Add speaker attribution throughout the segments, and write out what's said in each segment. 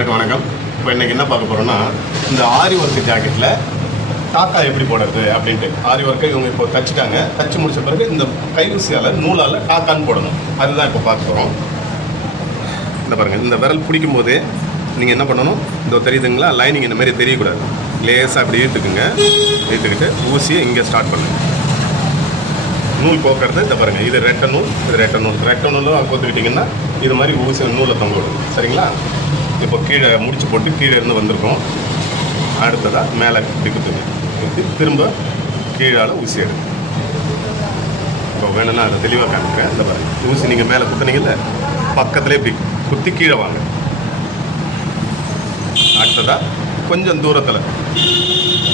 Speaker 1: எல்லாருக்கும் வணக்கம். இப்போ இன்னைக்கு என்ன பார்க்க போகிறோம்னா இந்த ஆரி ஒர்க் ஜாக்கெட்டில் டாக்கா எப்படி போடுறது அப்படின்ட்டு. ஆரி ஒர்க்கை இவங்க இப்போ தச்சுட்டாங்க. தச்சு முடிச்ச பிறகு இந்த கைவிசியால் நூலால் டாக்கான்னு போடணும். அதுதான் இப்போ பார்க்க போகிறோம் இந்த பாருங்கள் இந்த விரல் பிடிக்கும் போதே நீங்கள் என்ன பண்ணணும்? இந்த தெரியுதுங்களா? லைனிங் இந்த மாதிரி தெரியக்கூடாது. லேசாக அப்படி இழுத்துக்குங்க. இழுத்துக்கிட்டு ஊசியை இங்கே ஸ்டார்ட் பண்ணுங்கள் நூல் கோக்கிறது இந்த பாருங்கள் இது ரெட்டை நூல் இது ரெட்டை நூல். ரெட்டை நூலும் கோத்துக்கிட்டிங்கன்னா இது மாதிரி ஊசி நூலை தொங்க விடும். சரிங்களா? இப்போ கீழே முடிச்சு போட்டு கீழே இருந்து வந்திருக்கோம். அடுத்ததாக மேலே இப்படி குத்துங்க குத்தி திரும்ப கீழால் ஊசி எடுக்கும். இப்போ வேணும்னா அதை தெளிவாக காமிக்கிறேன். இந்த பாருங்க. ஊசி நீங்கள் மேலே குத்துனீங்கல்ல பக்கத்துலேயே இப்படி குத்தி கீழே வாங்க. அடுத்ததாக கொஞ்சம் தூரத்தில்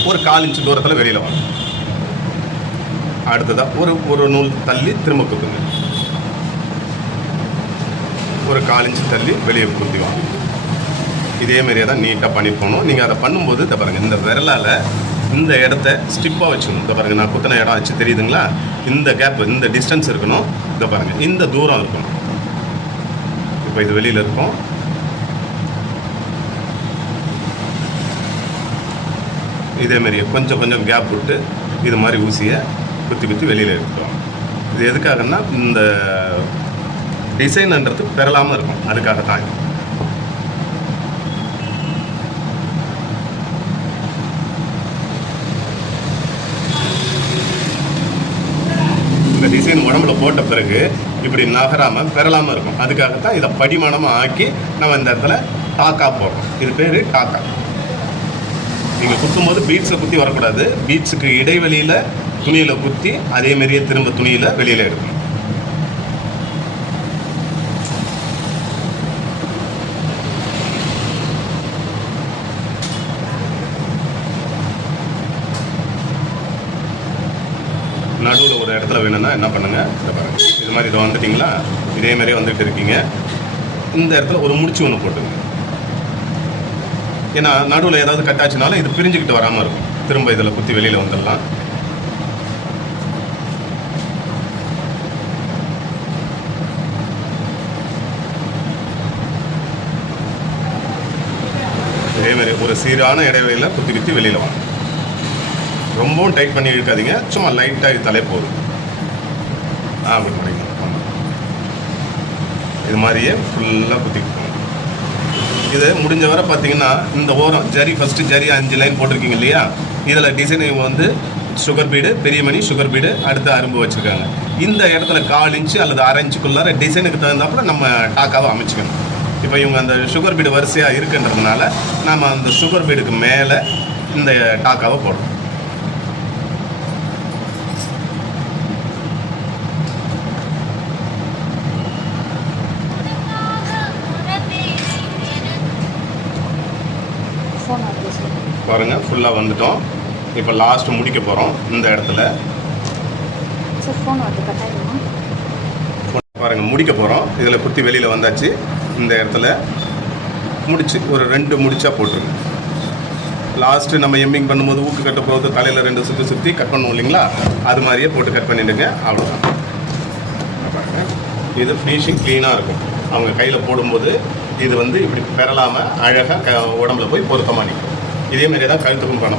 Speaker 1: ஒரு கால் இன்ச்சு தூரத்தில் வெளியில் வாங்க. அடுத்ததாக ஒரு ஒரு நூல் தள்ளி திரும்ப குத்துங்க. ஒரு கால் இன்ச்சு தள்ளி வெளியே குத்தி வாங்க. இதே மாதிரியே தான் நீட்டாக பண்ணி போகணும் நீங்கள் அதை பண்ணும்போது இதை பாருங்கள் இந்த விரலால் இந்த இடத்த ஸ்டிப்பாக வச்சுக்கணும். இந்த பாருங்கள் நான் குத்தின இடம் வச்சு தெரியுதுங்களா? இந்த கேப் இந்த டிஸ்டன்ஸ் இருக்கணும். இதை பாருங்கள் இந்த தூரம் இருக்கணும். இப்போ இது வெளியில் இருக்கும். இதே மாதிரியே கொஞ்சம் கொஞ்சம் கேப் விட்டு இது மாதிரி ஊசியை குத்தி குத்தி வெளியில் எடுத்துக்கலாம். இது எதுக்காகன்னா இந்த டிசைன்ன்றது பெறலாமல் இருக்கும். அதுக்காக தான் டிசைன் உடம்புல போட்ட பிறகு இப்படி நகராமல் பெறலாமல் இருக்கும். அதுக்காக தான் இதை படிமானமாக ஆக்கி நம்ம இந்த இடத்துல டாக்கா போடுறோம். இது பேர் டாக்கா நீங்கள் குத்தும்போது பீட்ஸை குத்தி வரக்கூடாது. பீட்ஸுக்கு இடைவெளியில் துணியில் குத்தி அதே மாதிரியே திரும்ப துணியில் வெளியில் எடுக்கணும். நடுவில் ஒரு இடத்துல வேணும்னா என்ன பண்ணுங்க? இதை பாருங்க. இது மாதிரி இதை வந்துட்டிங்களா? இதே மாதிரியே வந்துட்டு இருக்கீங்க. இந்த இடத்துல ஒரு முடிச்சு ஒன்று போட்டுங்க. ஏன்னா நடுவில் ஏதாவது கட்டாச்சுனாலும் இது பிரிஞ்சுக்கிட்டு வராமல் இருக்கும். திரும்ப இதில் குத்தி வெளியில் வந்துடலாம். இதேமாரி மாதிரி ஒரு சீரான இடைவெளியில் குத்தி குத்தி வெளியில் வாங்க. ரொம்பவும் டைட் பண்ணி இழுக்காதீங்க சும்மா லைட்டாக இழுத்தாலே போதும். ஆ குட் மார்னிங் இது மாதிரியே ஃபுல்லாக குத்திக்கிட்டு இது முடிஞ்ச வரை பார்த்தீங்கன்னா இந்த ஓரம் ஜரி ஃபஸ்ட்டு ஜரி அஞ்சு லைன் போட்டிருக்கீங்க இல்லையா? இதில் டிசைன் இவங்க வந்து சுகர் பீடு பெரிய மணி சுகர் பீடு அடுத்து அரும்பு வச்சுருக்காங்க. இந்த இடத்துல கால் இன்ச்சு அல்லது அரை இன்ச்சுக்குள்ளார டிசைனுக்கு தகுந்தாப்புல நம்ம டாக்காவை அமைச்சுக்கணும். இப்போ இவங்க அந்த சுகர் பீடு வரிசையாக இருக்குன்றதுனால நம்ம அந்த சுகர் பீடுக்கு மேலே இந்த டாக்காவை போடுறோம் பாருங்கள் ஃபுல்லாக வந்துட்டோம். இப்போ லாஸ்ட் முடிக்க போகிறோம் இந்த இடத்துல.
Speaker 2: சார் ஃபோன் வருது கட்டாயமா
Speaker 1: பாருங்க முடிக்க போகிறோம் இதில் குத்தி வெளியில் வந்தாச்சு. இந்த இடத்துல முடிச்சு ஒரு ரெண்டு முடிச்சா போட்டுருங்க. லாஸ்ட்டு நம்ம எம்மிங் பண்ணும்போது ஊக்கு கட்ட போகிறது தலையில் ரெண்டு சுற்றி சுற்றி கட் பண்ணுவோம் இல்லைங்களா? அது மாதிரியே போட்டு கட் பண்ணிடுங்க. அவ்வளோதான் பாருங்க. இது ஃபினிஷிங் க்ளீனாக இருக்கும். அவங்க கையில் போடும்போது இது வந்து இப்படி பெறலாமல் அழகாக உடம்புல போய் பொருத்தமாக நிற்கும் இதே மாதிரி தான் கழுத்துக்கும் பணம்